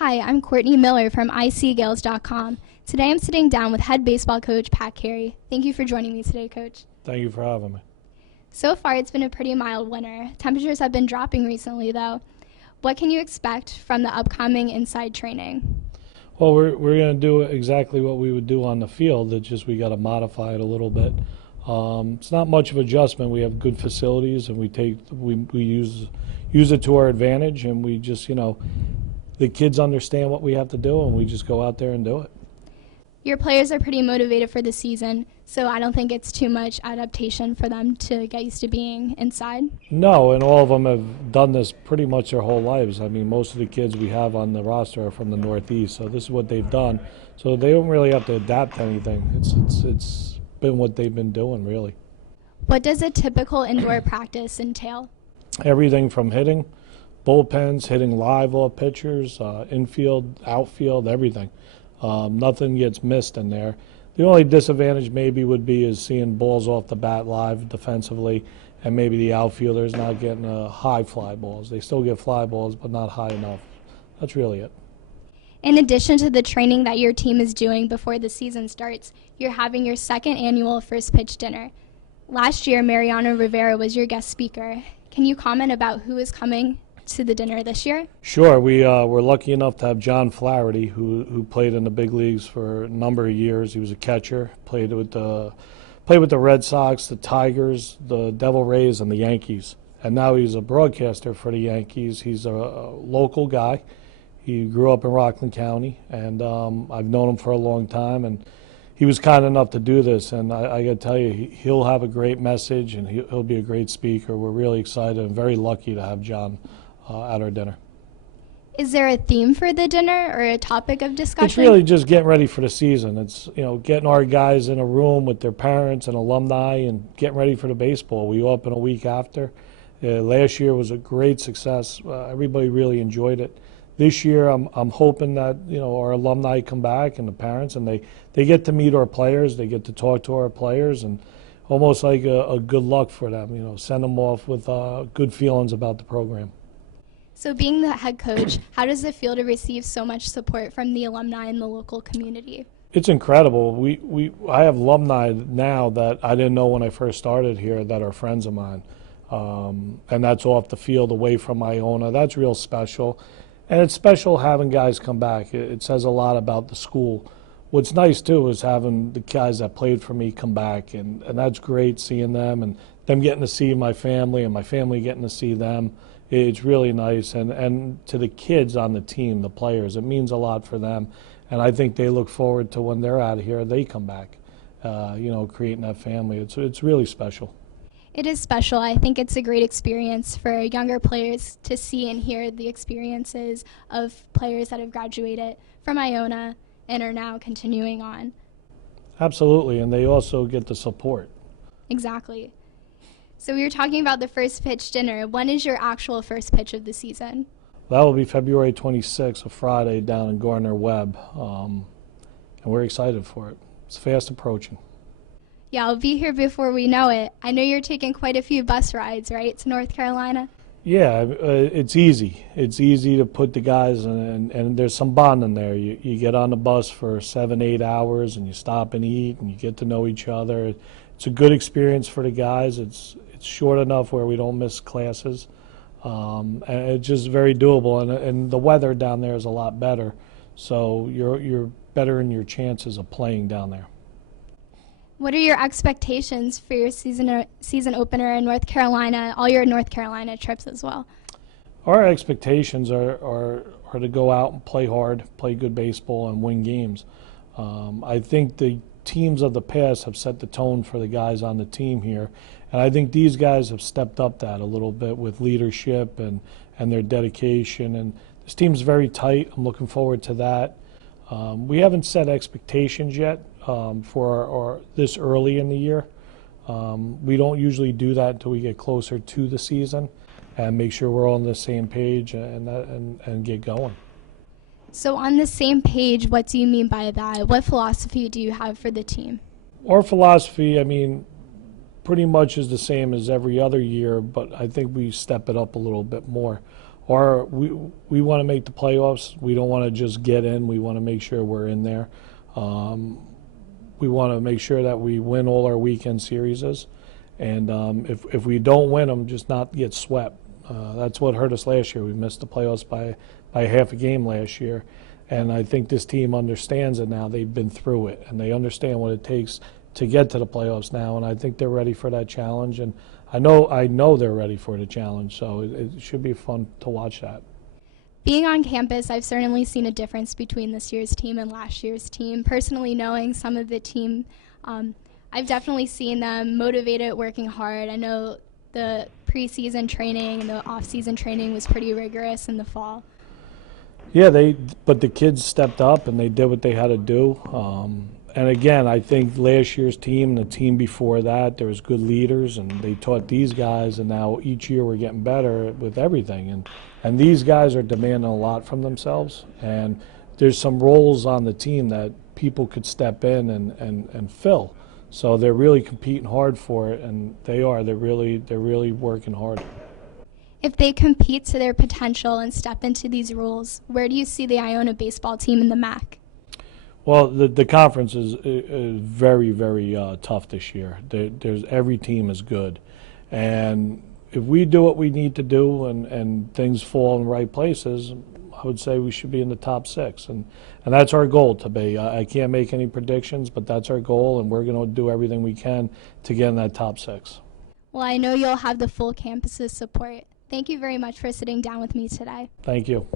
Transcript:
Hi, I'm Courtney Miller from ICGaels.com. Today I'm sitting down with head baseball coach Pat Carey. Thank you for joining me today, Coach. Thank you for having me. So far it's been a pretty mild winter. Temperatures have been dropping recently though. What can you expect from the upcoming inside training? Well, we're going to do exactly what we would do on the field. It's just we got to modify it a little bit. It's not much of adjustment. We have good facilities, and we use it to our advantage, and we just the kids understand what we have to do, and we just go out there and do it. Your players are pretty motivated for the season, so I don't think it's too much adaptation for them to get used to being inside. No, and all of them have done this pretty much their whole lives. I mean, most of the kids we have on the roster are from the Northeast, so this is what they've done. So they don't really have to adapt to anything. It's been what they've been doing, really. What does a typical indoor practice entail? Everything from hitting, bullpens, hitting live off pitchers, infield, outfield, everything. Nothing gets missed in there. The only disadvantage maybe would be is seeing balls off the bat live defensively, and maybe the outfielders not getting high fly balls. They still get fly balls, but not high enough. That's really it. In addition to the training that your team is doing before the season starts, you're having your second annual First Pitch Dinner. Last year, Mariano Rivera was your guest speaker. Can you comment about who is coming to the dinner this year? Sure. We're lucky enough to have John Flaherty, who played in the big leagues for a number of years. He was a catcher, played with the Red Sox, the Tigers, the Devil Rays, and the Yankees. And now he's a broadcaster for the Yankees. He's a local guy. He grew up in Rockland County, and I've known him for a long time. And he was kind enough to do this, and I got to tell you, he'll have a great message, and he'll be a great speaker. We're really excited and very lucky to have John at our dinner. Is there a theme for the dinner or a topic of discussion? It's really just getting ready for the season. It's getting our guys in a room with their parents and alumni and getting ready for the baseball. We open a week after. Last year was a great success. Everybody really enjoyed it. This year, I'm hoping that our alumni come back and the parents, and they get to meet our players. They get to talk to our players, and almost like a good luck for them. Send them off with good feelings about the program. So being the head coach, how does it feel to receive so much support from the alumni in the local community? It's incredible. I have alumni now that I didn't know when I first started here that are friends of mine, and that's off the field away from Iona. That's real special. And it's special having guys come back. It says a lot about the school. What's nice, too, is having the guys that played for me come back, and that's great seeing them and them getting to see my family and my family getting to see them. It's really nice. And to the kids on the team, the players, it means a lot for them. And I think they look forward to when they're out of here, they come back, creating that family. It's really special. It is special. I think it's a great experience for younger players to see and hear the experiences of players that have graduated from Iona and are now continuing on. Absolutely, and they also get the support. Exactly. So we were talking about the First Pitch Dinner. When is your actual first pitch of the season? That will be February 26th, a Friday, down in Gardner-Webb, and we're excited for it. It's fast approaching. Yeah, I'll be here before we know it. I know you're taking quite a few bus rides, right, to North Carolina? Yeah, it's easy. It's easy to put the guys, and there's some bonding there. You get on the bus for 7-8 hours, and you stop and eat, and you get to know each other. It's a good experience for the guys. It's short enough where we don't miss classes, and it's just very doable. And the weather down there is a lot better, so you're better in your chances of playing down there. What are your expectations for your season opener in North Carolina, all your North Carolina trips as well? Our expectations are to go out and play hard, play good baseball, and win games. I think the teams of the past have set the tone for the guys on the team here, and I think these guys have stepped up that a little bbit with leadership and their dedication. And this team's very tight. I'm looking forward to that. We haven't set expectations yet for this early in the year. We don't usually do that until we get closer to the season and make sure we're all on the same page and get going. So on the same page, what do you mean by that? What philosophy do you have for the team? Our philosophy, pretty much is the same as every other year, but I think we step it up a little bit more. we want to make the playoffs. We don't want to just get in. We want to make sure we're in there. We want to make sure that we win all our weekend series, and if we don't win them, just not get swept. That's what hurt us last year. We missed the playoffs by half a game last year, and I think this team understands it now. They've been through it, and they understand what it takes to get to the playoffs now, and I think they're ready for that challenge, and I know they're ready for the challenge, so it should be fun to watch that. Being on campus, I've certainly seen a difference between this year's team and last year's team. Personally, knowing some of the team, I've definitely seen them motivated, working hard. I know the preseason training and the off-season training was pretty rigorous in the fall. Yeah, but the kids stepped up and they did what they had to do. And again, I think last year's team and the team before that, there was good leaders and they taught these guys, and now each year we're getting better with everything. And these guys are demanding a lot from themselves, and there's some roles on the team that people could step in and fill. So they're really competing hard for it, and they're really working hard. If they compete to their potential and step into these roles, where do you see the Iona baseball team in the MAC? Well, the conference is very, very tough this year. Every team is good. And if we do what we need to do and things fall in the right places, I would say we should be in the top 6. And that's our goal to be. I can't make any predictions, but that's our goal, and we're going to do everything we can to get in that top 6. Well, I know you'll have the full campus's support. Thank you very much for sitting down with me today. Thank you.